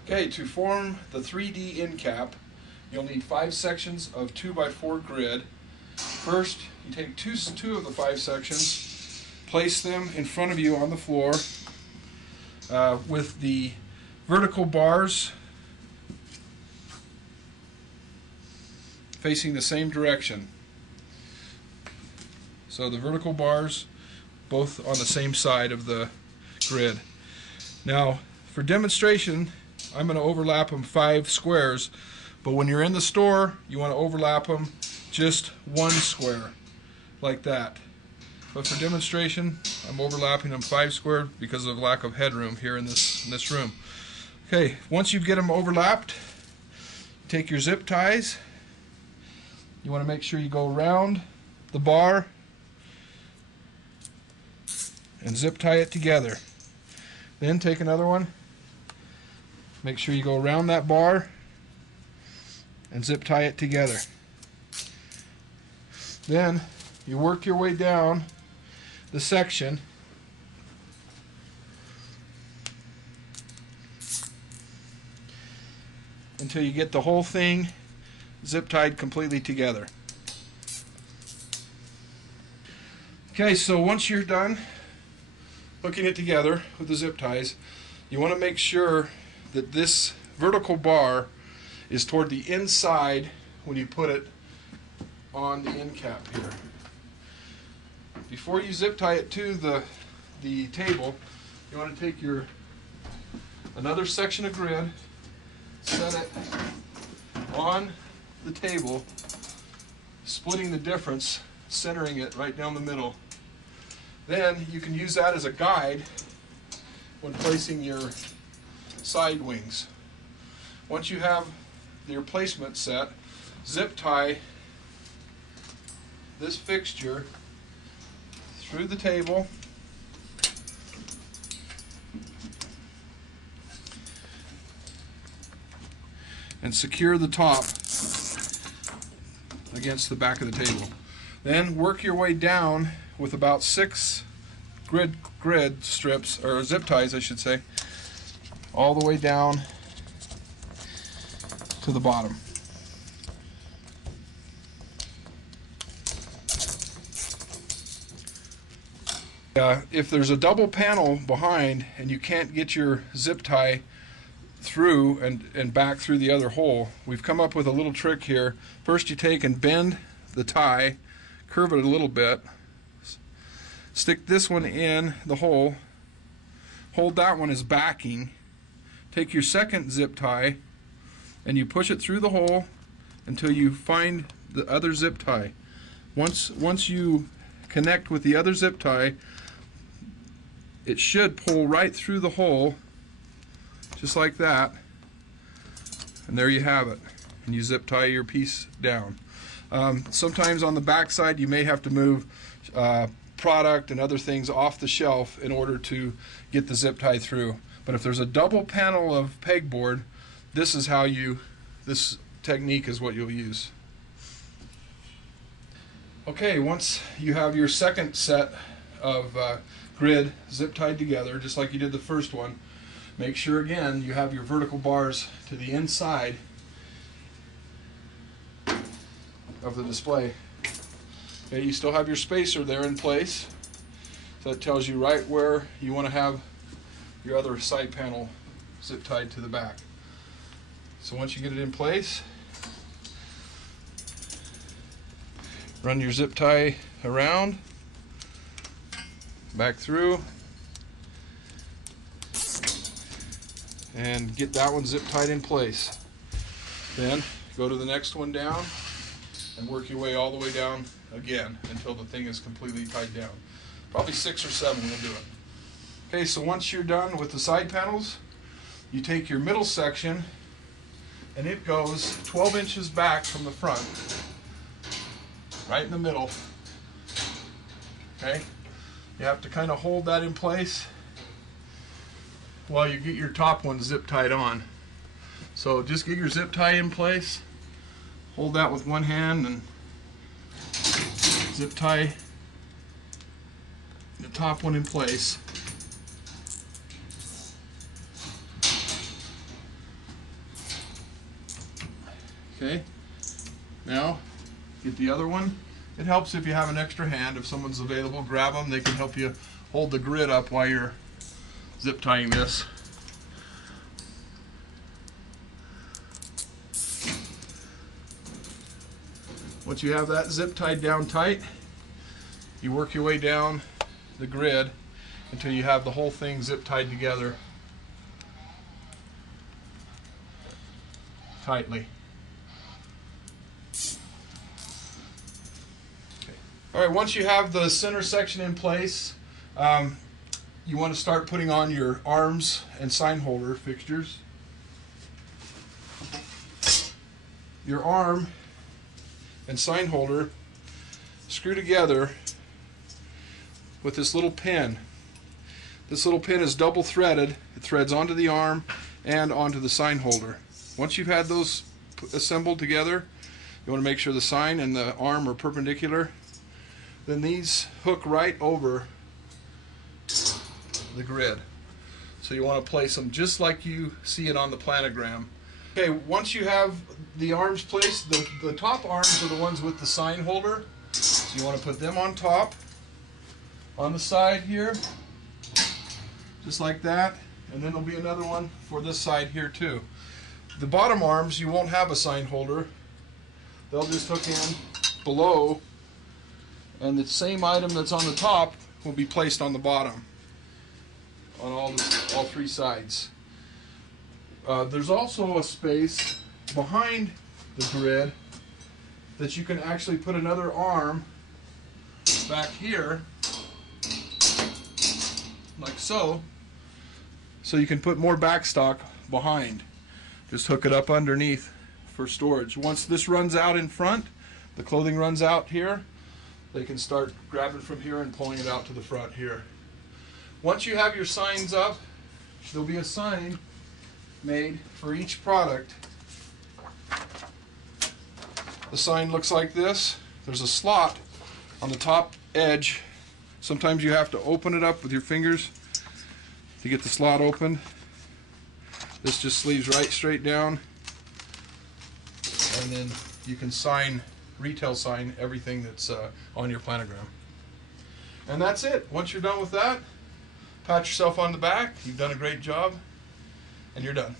Okay, to form the 3D end cap, you'll need 5 sections of 2x4 grid. First, you take two of the 5 sections, place them in front of you on the floor with the vertical bars facing the same direction. So the vertical bars both on the same side of the grid. Now, for demonstration, I'm going to overlap them 5 squares, but when you're in the store, you want to overlap them just 1 square, like that. But for demonstration, I'm overlapping them 5 square because of lack of headroom here in this room. Okay, once you get them overlapped, take your zip ties. You want to make sure you go around the bar and zip tie it together. Then take another one. Make sure you go around that bar and zip tie it together. Then you work your way down the section until you get the whole thing zip tied completely together. Okay, so once you're done hooking it together with the zip ties, you want to make sure that this vertical bar is toward the inside when you put it on the end cap here. Before you zip tie it to the table, you want to take another section of grid, set it on the table, splitting the difference, centering it right down the middle. Then you can use that as a guide when placing your side wings. Once you have your placement set, zip tie this fixture through the table and secure the top against the back of the table. Then work your way down with about 6 grid strips, or zip ties I should say, all the way down to the bottom. If there's a double panel behind and you can't get your zip tie through and back through the other hole, we've come up with a little trick here. First you take and bend the tie, curve it a little bit, stick this one in the hole, hold that one as backing, take your second zip tie and you push it through the hole until you find the other zip tie. Once you connect with the other zip tie, it should pull right through the hole just like that, and there you have it, and you zip tie your piece down. Sometimes on the back side you may have to move product and other things off the shelf in order to get the zip tie through. But if there's a double panel of pegboard, this technique is what you'll use. Okay, once you have your second set of grid zip tied together, just like you did the first one, make sure again you have your vertical bars to the inside of the display. Okay, you still have your spacer there in place, so that tells you right where you want to have your other side panel zip tied to the back. So once you get it in place, run your zip tie around, back through, and get that one zip tied in place. Then go to the next one down and work your way all the way down again until the thing is completely tied down. Probably 6 or 7 will do it. Okay, so once you're done with the side panels, you take your middle section and it goes 12 inches back from the front, right in the middle. Okay, you have to kind of hold that in place while you get your top one zip tied on. So just get your zip tie in place, hold that with one hand and zip tie the top one in place. Okay, now get the other one. It helps if you have an extra hand. If someone's available, grab them. They can help you hold the grid up while you're zip tying this. Once you have that zip tied down tight, you work your way down the grid until you have the whole thing zip tied together tightly. Okay. All right, once you have the center section in place, you want to start putting on your arms and sign holder fixtures. Your arm and sign holder screw together with this little pin. This little pin is double threaded. It threads onto the arm and onto the sign holder. Once you've had those assembled together, you want to make sure the sign and the arm are perpendicular. Then these hook right over the grid. So you want to place them just like you see it on the planogram. Okay, once you have the arms placed, the top arms are the ones with the sign holder. So you want to put them on top, on the side here, just like that. And then there'll be another one for this side here too. The bottom arms, you won't have a sign holder. They'll just hook in below, and the same item that's on the top will be placed on the bottom, on all three sides. There's also a space behind the grid that you can actually put another arm back here, like so you can put more backstock behind. Just hook it up underneath for storage. Once this runs out in front, the clothing runs out here, they can start grabbing from here and pulling it out to the front here. Once you have your signs up, there'll be a sign made for each product. The sign looks like this. There's a slot on the top edge. Sometimes you have to open it up with your fingers to get the slot open. This just sleeves right straight down, and then you can retail sign everything that's on your planogram. And that's it. Once you're done with that, pat yourself on the back. You've done a great job, and you're done.